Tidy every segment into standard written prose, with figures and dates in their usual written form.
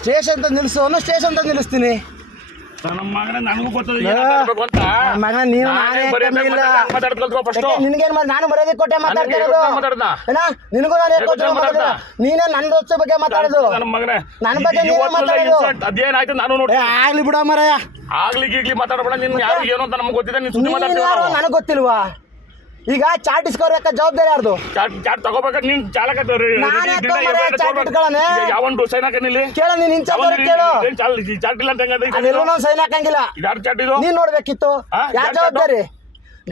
Station ತಂದು ನಿಲ್ಲಿಸು ಅನ್ನೋ ಸ್ಟೇಷನ್ ತಂದು ನಿಲ್ಲಿಸ್ತೀನಿ. ನನ್ನ ಮಗನ ನನಗೂ ಗೊತ್ತದ ಮಗ ನೀನು ನಿನ್ಗೇನ್ ಮಾಡಿ ನಾನು ಮರ್ಯಾದೆ ಕೊಟ್ಟೆ ಮಾತಾಡ್ತಿರೋದು. ನಿನಗೂ ನಾನು ಕೊಟ್ಟೆ ನೀನೇ ನನ್ನ ದೋಸ್ತ ಬಗ್ಗೆ ಮಾತಾಡೋದು, ನನ್ನ ಬಗ್ಗೆ ನೀನು ಮಾತಾಡೋದು. ಅದೇನಾಯ್ತು ನಾನು ನೋಡಿ ಆಗ್ಲಿ ಬಿಡ ಮರಯ್ಯ, ಆಗ್ಲಿ ಈಗ್ಲಿ ಮಾತಾಡಬೇಡ. ನೀನ್ ಯಾರು ಏನು ಅಂತ ನಮ್ಗೆ ಗೊತ್ತಿದೆ, ನೀನ್ ಸುಮ್ಮನೆ ಮಾತಾಡ್ತೀವಿ. ನನಗೆ ಗೊತ್ತಿಲ್ವಾ? ಈಗ ಚಾಟ್ ಇಸ್ಕೋಬೇಕ ಜವಾಬ್ದಾರಿ ಯಾರ್ದು? ಚಾಟ್ ತಗೋಬೇಕ ನೀನ್ ಚಾಲಕ ಯಾವೊಂದು ಸೈನ್ ಹಾಕನಿಲ್ಲಿ ಕೇಳ, ನೀನ್ ಇನ್ಚಾರ್ಜ್ ಕೇಳು. ಚಾಟ್ ಇಲ್ಲ ಅಂತ ಅದೆಲ್ಲೂ ನಾವು ಸೈನ್ ಹಾಕಂಗಿಲ್ಲ. ಯಾರು ಚಾಟ್ ಇದು ನೀನ್ ನೋಡ್ಬೇಕಿತ್ತು. ಯಾರು ಜವಾಬ್ದಾರಿ?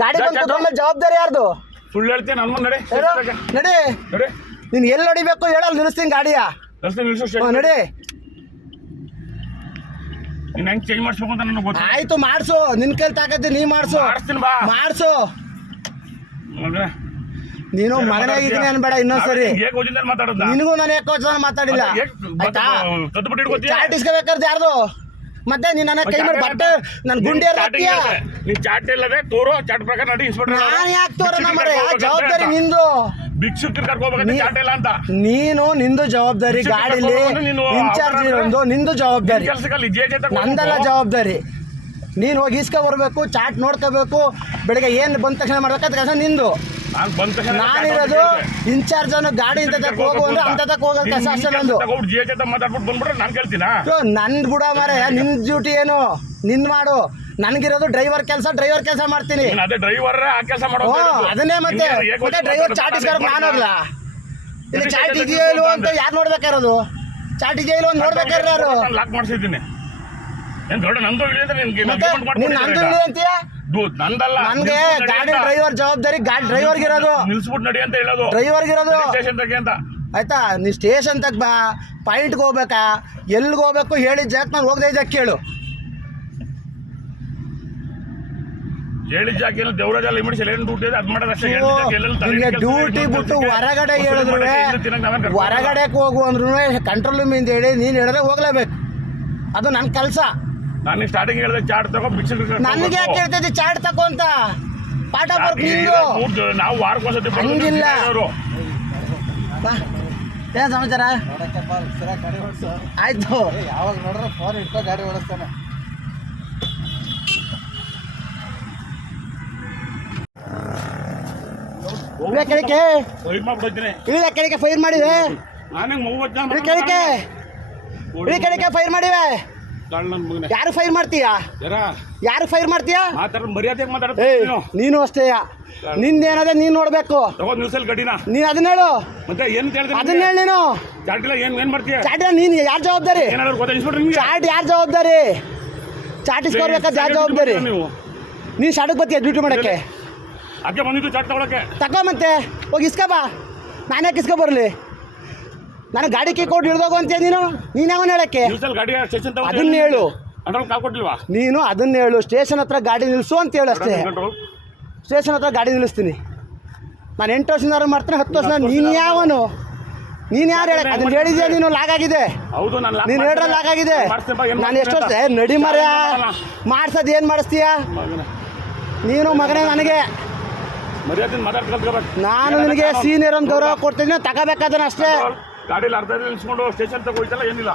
ಗಾಡಿ ಬಂದ ಜವಾಬ್ದಾರಿ ಯಾರ್ದು? ಸುಳ್ಳು ಹೇಳ್ತೀನಿ ನನ್ನ ನಡಿ ನಡಿ. ನೀನ್ ಎಲ್ಲಿ ನೋಡಿಬೇಕು ಹೇಳಲ್, ನಿಲ್ಲಿಸ್ತೀನಿ ಗಾಡಿಯ. ನಡಿ. ನೀನ್ ಹೆಂಗ್ ಚೇಂಜ್ ಮಾಡಿಸ್ಬೇಕು ಅಂತ ನನಗೆ ಗೊತ್ತು. ಆಯ್ತು ಮಾಡ್ಸು, ನಿನ್ ಕೈಲಿ ತಾಕತ್ತೆ ನೀ ಮಾಡ್ಸು. ಮಾಡ್ಸು. ನೀನು ಮಗನಾಗಿದ್ದೀನಿ ಅನ್ಬೇಡ ಇನ್ನೊಂದ್ಸರಿ. ನಿನಗೂ ನಾನು ಯಾಕೆ ಮಾತಾಡಿಲ್ಲ ಆಯ್ತಾ? ಚಾಟ್ ಇಸ್ಕೋಬೇಕಾದ್ರೆ ಯಾರ್ದು? ಮತ್ತೆ ನೀನ್ ನನ್ನ ಕೈ ಮಾಡಿ ಬಟ್ಟೆ ನನ್ ಗುಂಡಿ ಚಾಟ್ ಇಲ್ಲದೆ ತೋರೋ ಚಾಟ್ ಪ್ರಕಾರ ನಡಿ. ನಾನು ಯಾಕೆ ತೋರೋಣ ಮರ? ಜವಾಬ್ದಾರಿ ನಿಂದು. ಭಿಕ್ಷುಕರು ಕರ್ಕೋಬೇಕು ಚಾಟ್ ಇಲ್ಲ ಅಂತ. ನೀನು ನಿಂದು ಜವಾಬ್ದಾರಿ, ಗಾಡಿಲಿ ಇನ್ಚಾರ್ಜ್ ಇರೋದು ನಿಂದು ಜವಾಬ್ದಾರಿ, ನಂದಲ್ಲ ಜವಾಬ್ದಾರಿ. ನೀನು ಹೋಗಿ ಇಸ್ಕೊ ಬರ್ಬೇಕು, ಚಾಟ್ ನೋಡ್ಕೋಬೇಕು, ಬೆಳಿಗ್ಗೆ ಏನು ಬಂದ ತಕ್ಷಣ ಮಾಡ್ಬೇಕಂತ ಕೆಲಸ ನಿಂದು. ನಾನಿರೋದು ಇನ್ಚಾರ್ಜ್ ಅನ್ನು ಗಾಡಿ ಇಂತ ಹೋಗು ಅಂದ್ರೆ ಅಂತ ಹೋಗೋ ಕೆಲಸ ಅಷ್ಟೇ ನಂದು. ನಂದ್ ಬಿಡ ಮಾರ, ನಿನ್ ಡ್ಯೂಟಿ ಏನು ನಿನ್ ಮಾಡು. ನನ್ಗಿರೋದು ಡ್ರೈವರ್ ಕೆಲಸ ಮಾಡ್ತೀನಿ. ಅದನ್ನೇ ಮತ್ತೆ ಡ್ರೈವರ್ ಚಾಟ್ ಇಸ್ಕೊಳಕ್ ನಾನು ಹೋಗ್ಲಾ? ಇಲ್ಲಿ ಚಾಟ್ ಇದೆಯೋ ಇಲ್ವೋ ಅಂತ ಯಾರು ನೋಡ್ಬೇಕಾರೋದು? ಚಾಟ್ ಇದೆಯೋ ಇಲ್ವೋ ನೋಡ್ಬೇಕಾದ್ರೆ ಯಾರು? ಲಾಕ್ ಮಾಡಿಸಿದ್ದೀನಿ. ನಂದು ಅಂತೀಯ? ನನ್ಗೆ ಗಾಡಿ ಡ್ರೈವರ್ ಜವಾಬ್ದಾರಿ, ಗಾಡಿ ಡ್ರೈವರ್ಗೆ ಇರೋದು. ನಿಲ್ಸ್ಬಿಟ್ಟು ನಡಿ ಅಂತ ಹೇಳೋದು ಡ್ರೈವರ್ಗೆ ಇರೋದು. ಅಂತ ಆಯ್ತಾ? ನೀ ಸ್ಟೇಷನ್ ತಗ ಬಾ, ಪಾಯಿಂಟ್ಗೆ ಹೋಗ್ಬೇಕಾ, ಎಲ್ಲಿಗೆ ಹೋಗ್ಬೇಕು ಹೇಳಿದ ಜಾಗ ನಾನು ಹೋಗದೆ ಇದ್ದಾಗ ಕೇಳು. ಹೇಳಿದ ಜಾಗ ದೇವರಾಜ ಡ್ಯೂಟಿ ಬಿಟ್ಟು ಹೊರಗಡೆ ಹೇಳಿದ್ರು, ಹೊರಗಡೆ ಹೋಗು ಅಂದ್ರೂ ಕಂಟ್ರೋಲ್ ರೂಮ್ ಇಂದ ಹೇಳಿ ನೀನು ಹೇಳಿದ್ರೆ ಹೋಗ್ಲೇಬೇಕು. ಅದು ನನ್ನ ಕೆಲಸ. ನಾನು ಸ್ಟಾರ್ಟಿಂಗ್ ಹೇಳಿದೆ ಚಾಟ್ ತಗೋ, ನನಗೆ ಯಾಕೆ ಹೇಳ್ತಿದ್ದೆ ಚಾಟ್ ತಗೋ ಅಂತ? ಪಾಠ ಬರ್ಕ್ ನಿಂದು. ನಾವು ವಾರಕ್ಕೊಂದ್ಸತಿ ಹಂಗಿಲ್ಲ. ಏನ್ ಸಮಾಚಾರ? ಆಯ್ತು. ಯಾವಾಗ ನೋಡ್ರೆ ಫೋನ್ ಇಟ್ಕೋ ಗಾಡಿ ಓಡಿಸ್ತಾನೆ. ಕೆಳಕ್ಕೆ ಕೆಳಕ್ಕೆ ಫೈರ್ ಮಾಡಿವೆ. ಕೆಳಕ್ಕೆ ಫೈರ್ ಮಾಡಿವೆ. ಯಾರು ಫೈರ್ ಮಾಡ್ತೀಯಾ? ಯಾರು ಫೈರ್ ಮಾಡ್ತೀಯಾ? ನೀನು ಅಷ್ಟೇ. ನಿಂದೇನದೆ ನೀನ್ ನೋಡ್ಬೇಕು. ನೀನ್ ಅದನ್ನ ಹೇಳು. ಅದನ್ನ ಹೇಳಿ ನೀನು. ಚಾಟ್ ನೀನ್ ಯಾರು ಜವಾಬ್ದಾರಿ? ಚಾಟ್ ಯಾರು ಜವಾಬ್ದಾರಿ? ಚಾಟ್ ಇಸ್ಕೊಡ್ಬೇಕಾದ್ರೆ ಯಾರು ಜವಾಬ್ದಾರಿ? ನೀನ್ ಶಾಡಕ್ ಬರ್ತೀಯ ಡ್ಯೂಟಿ ಮಾಡಕ್ಕೆ? ತಗೋ ಮತ್ತೆ ಹೋಗಿ ಇಸ್ಕೊ ಬಾ. ನಾನ್ಯಾಕೆ ಇಸ್ಕೊ ಬರ್ಲಿ? ನಾನು ಗಾಡಿ ಕೀ ಕೊಟ್ಟು ಹಿಡ್ದೋಗು ಅಂತೀಯ ನೀನು? ನೀನು ಯಾವನ್ ಹೇಳಕ್ಕೆ? ಅದನ್ನ ಹೇಳು ನೀನು. ಅದನ್ನ ಹೇಳು. ಸ್ಟೇಷನ್ ಹತ್ರ ಗಾಡಿ ನಿಲ್ಲಿಸು ಅಂತ ಹೇಳು ಅಷ್ಟೇ. ಸ್ಟೇಷನ್ ಹತ್ರ ಗಾಡಿ ನಿಲ್ಲಿಸ್ತೀನಿ. ನಾನು 8 ವರ್ಷದಿಂದ ಮಾಡ್ತೀನಿ, 10 ವರ್ಷ. ನೀನು ಯಾವನು? ನೀನು ಯಾರು ಹೇಳಕ್ಕೆ? ಅದನ್ನ ಹೇಳಿದ್ಯಾ ನೀನು? ಲಾಗ್ ಆಗಿದೆ. ನೀನು ಹೇಳ್ರೆ ಲಾಗ್ ಆಗಿದೆ. ನಾನು ಎಷ್ಟು ವರ್ಷ ನಡಿ ಮರ ಮಾಡ್ಸೋದು ಏನು ಮಾಡಿಸ್ತೀಯ ನೀನು? ಮಗನೇ ನನಗೆ ನಾನು ನಿನಗೆ ಸೀನಿಯರ್ ಒಂದು ಗೌರವ ಕೊಡ್ತಿದ್ದೀನಿ, ತಗೋಬೇಕಾದ್ರೆ ಅಷ್ಟೇ. ಗಾಡಿಲಿ ಅರ್ಧ ನಿಲ್ಸ್ಕೊಂಡು ಸ್ಟೇಷನ್ ತಗೋಯ್ತಲ್ಲ ಏನಿಲ್ಲ.